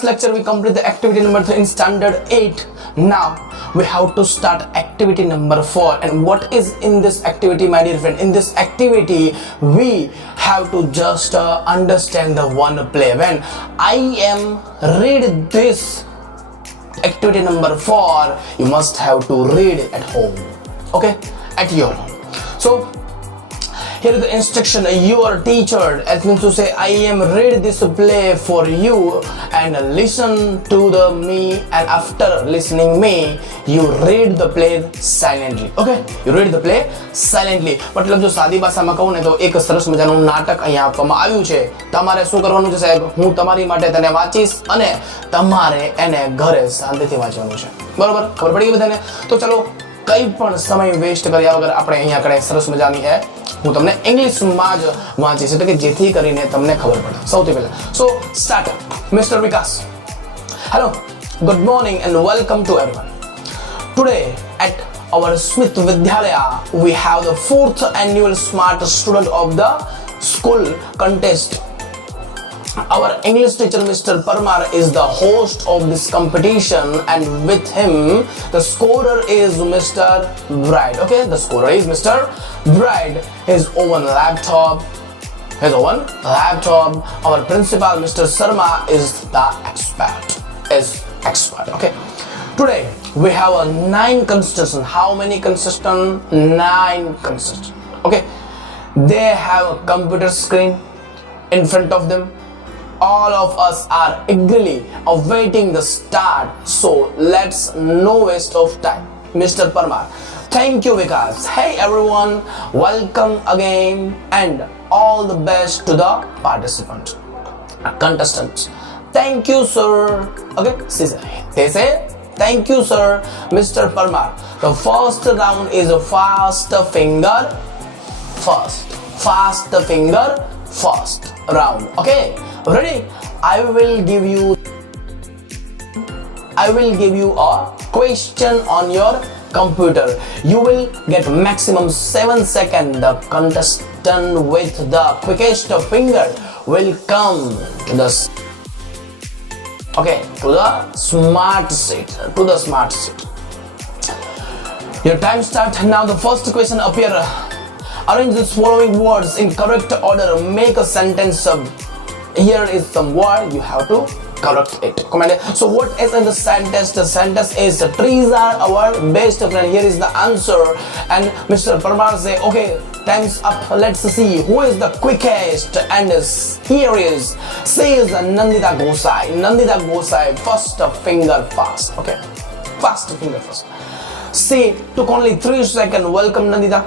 last lecture we complete the activity number 3 in standard 8. Now we have to start activity number 4. And what is in this activity, my dear friend? In this activity we have to just understand the one play. When I am read this activity number 4, you must have to read it at home, okay, at your home. So here is the instruction. Your teacher, as means to say, I am read this play for you and listen to the me, and after listening me, you read the play silently. Okay, you read the play silently. मतलब जो सादी भाषाમાં કહું ને તો એક સરસ મજાનું નાટક અહીંયા આપવામાં આવ્યું છે. તમારે શું કરવાનું છે સાહેબ? હું તમારી માટે તેને વાંચીશ અને તમારે એને ઘરે શાંતિથી વાંચવાનું છે. બરોબર? ખબર પડી ગઈ બધાને? તો ચલો કઈ પણ સમય વેસ્ટ કર્યા વગર આપણે અહીંયા કડે સરસ મજાની है હું તમને ઇંગ્લિશમાં જ વાંચીશ એટલે કે જેથી કરીને તમને ખબર પડે સૌથી પહેલા. So start. Mister Vikas. Hello, good morning and welcome to everyone. Today at our Smith Vidyalaya we have the 4th annual smart student of the school contest. Our English teacher Mr. Parmar is the host of this competition, and with him the scorer is Mr. Bride. Okay, the scorer is Mr. Bride. His own laptop. Our principal Mr. Sharma is the expert. Okay. Today we have a 9 contestants. How many contestants? 9 contestants. Okay. They have a computer screen in front of them. All of us are eagerly awaiting the start. So let's no waste of time. Mr. Parmar. Thank you, Vikas. Hey everyone, welcome again and all the best to the participants. Contestants. Thank you, sir. Okay, they say thank you, sir. Mr. Parmar. The first round is a fast finger first round. Okay, ready? I will give you a question on your computer. You will get maximum 7 seconds. The contestant with the quickest finger will come to the smart seat. Your time starts now. The first question appear. Arrange the following words in correct order. Make a sentence. Here is some word, you have to correct it. So what is in the sentence? The sentence is trees are our best friend. Here is the answer. And Mr. Parmar say, okay, time's up. Let's see who is the quickest. And here is says Nandita Gosai. First finger fast. Okay, fast finger first. See, took only 3 seconds. Welcome, Nandita.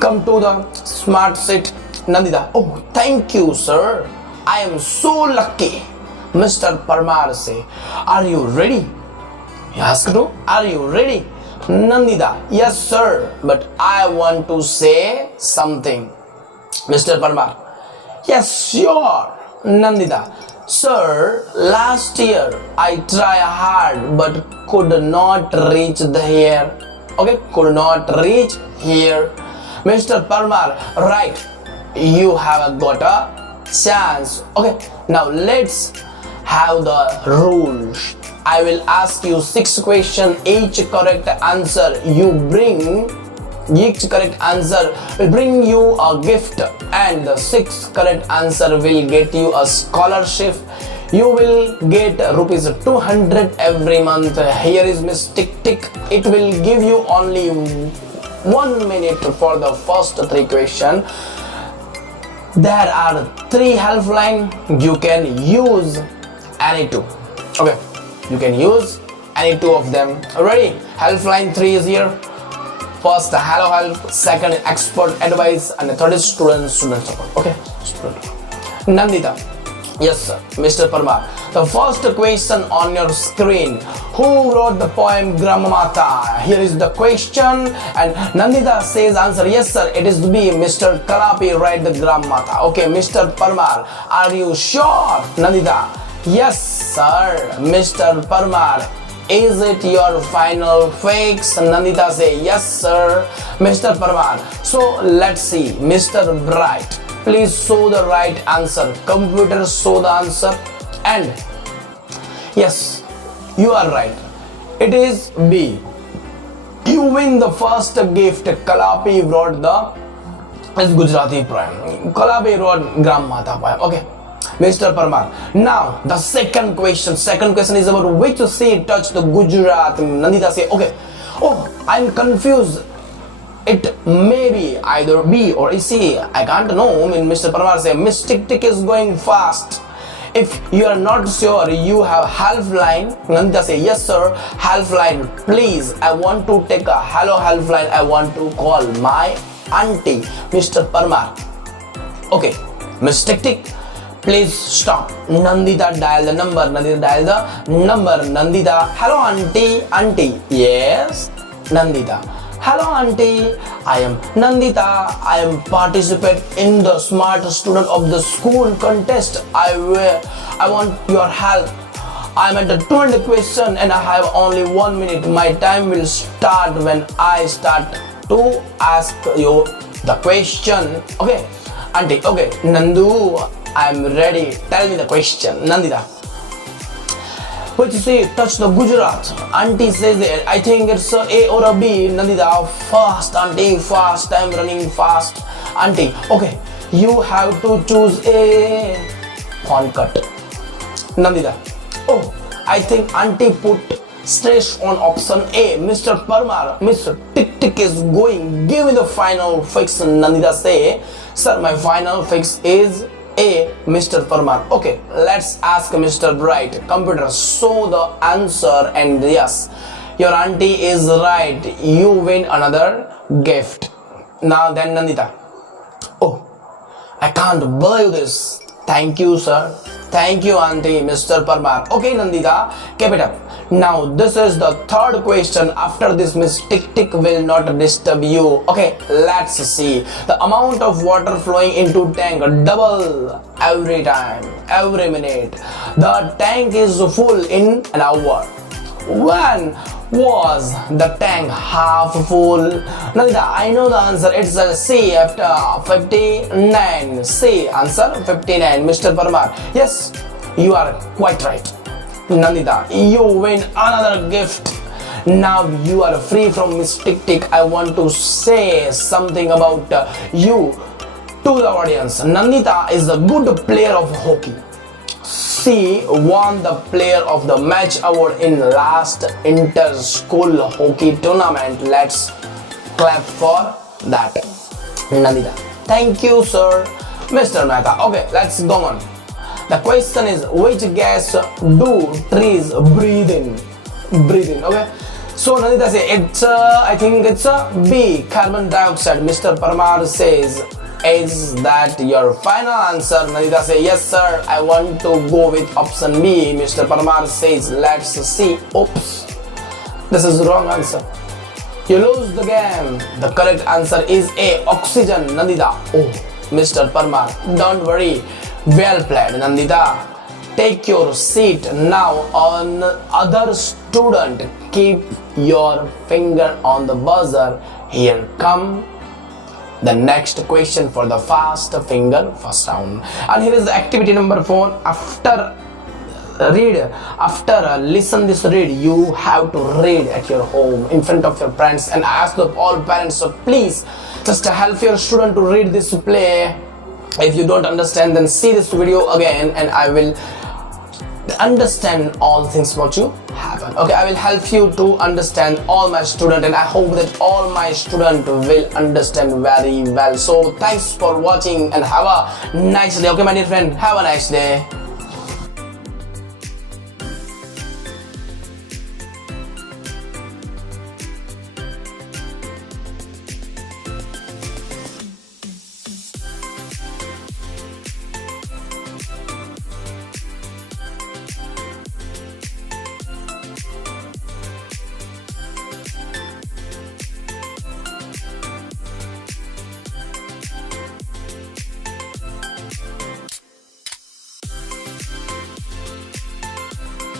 Come to the smart seat. Nandita. Oh, thank you, sir. I am so lucky. Mr. Parmar say, are you ready? He asked to, are you ready? Nandita, yes sir, but I want to say something. Mr. Parmar, yes sure. Nandita, sir, last year I tried hard but could not reach here. Okay, could not reach here. Mr. Parmar, right, you have got a chance. Okay, now let's have the rules. I will ask you 6 questions. Each correct answer will bring you a gift, and the 6th correct answer will get you a scholarship. You will get rupees 200 every month. Here is Miss Tick Tick. It will give you only 1 minute for the first 3 questions. There are 3 helpline. You can use any 2. Okay, you can use any 2 of them. Ready? Helpline 3 is here. First, hello help. Second, expert advice, and the third is student support. Okay, student. Nandita. Yes, sir. Mr. Parmar. The first question on your screen. Who wrote the poem Gramamata? Here is the question, and Nandita says answer. Yes, sir. It is to be Mr. Kalapi write the Gramamata. Okay, Mr. Parmar. Are you sure? Nandita. Yes, sir. Mr. Parmar. Is it your final fix? Nandita say yes, sir. Mr. Parmar. So let's see. Mr. Bright. Please show the right answer. Computer show the answer. And Yes, you are right. It is B. You win the first gift. Kalapi wrote the is Gujarati poem. Kalapi wrote Gram Mata poem. Okay, Mr. Parmar. Now the second question. Second question is about which sea touched the Gujarat. Nandita say, okay. Oh, I'm confused. It may be either B or C. I can't know. I mean, Mr. Parmar say, Miss Tick Tick is going fast. If you are not sure, you have half line. Nandita say, yes sir, half line. Please, I want to take a hello half line. I want to call my auntie, Mr. Parmar. Okay, Miss Tick Tick, please stop. Nandita dial the number. Nandita dial the number. Nandita, hello auntie. Auntie, yes. Nandita, hello auntie, I am Nandita. I am participate in the smart student of the school contest. I want your help. I am at the 20th question and I have only 1 minute. My time will start when I start to ask you the question. Okay, auntie. Okay, Nandu, I am ready. Tell me the question. Nandita, which say touch the Gujarat? Auntie says it. I think it's a A or a B. Nandita, fast auntie, fast. I'm running fast. Auntie, okay, you have to choose a pawn cut. Nandita, oh, I think auntie put stress on option A. Mr. Parmar, Mr. Tick Tick is going. Give me the final fix. Nandita say, sir, my final fix is A, Mr. Parmar. Okay, let's ask Mr. Bright. Computer, show the answer, and yes, your auntie is right. You win another gift. Now then, Nandita. Oh, I can't believe this. Thank you, sir. Thank you, auntie, Mr. Parmar. Okay, Nandita, keep it up. Now, this is the third question. After this, Miss Tick Tick will not disturb you. Okay, let's see. The amount of water flowing into tank double every time, every minute. The tank is full in an hour. When was the tank half full? Nandita, I know the answer. It's a C after 59. C, answer 59. Mr. Parmar, yes, you are quite right. Nandita, you win another gift. Now you are free from Miss Tick Tick. I want to say something about you to the audience. Nandita is a good player of hockey. She won the player of the match award in last inter-school hockey tournament. Let's clap for that. Nandita, thank you, sir. Mr. Mehta, okay, let's go on. The question is, which gas do trees breathe in? Breathe in, okay. So Nandita say it's I think it's a B, carbon dioxide. Mr. Parmar says, is that your final answer? Nandita say, yes sir, I want to go with option B. Mr. Parmar says, let's see. Oops, this is the wrong answer. You lose the game. The correct answer is A, oxygen. Nandita, oh, Mr. Parmar, don't worry. Well played, Nandita. Take your seat now. On other student, keep your finger on the buzzer. Here come the next question for the fast finger first round. And here is the activity number 4. After listen this read, you have to read at your home in front of your parents, and ask the all parents, so please just help your student to read this play. If you don't understand, then see this video again and I will understand all things what you happen. Okay, I will help you to understand all my student, and I hope that all my student will understand very well. So thanks for watching and have a nice day. Okay, my dear friend, have a nice day.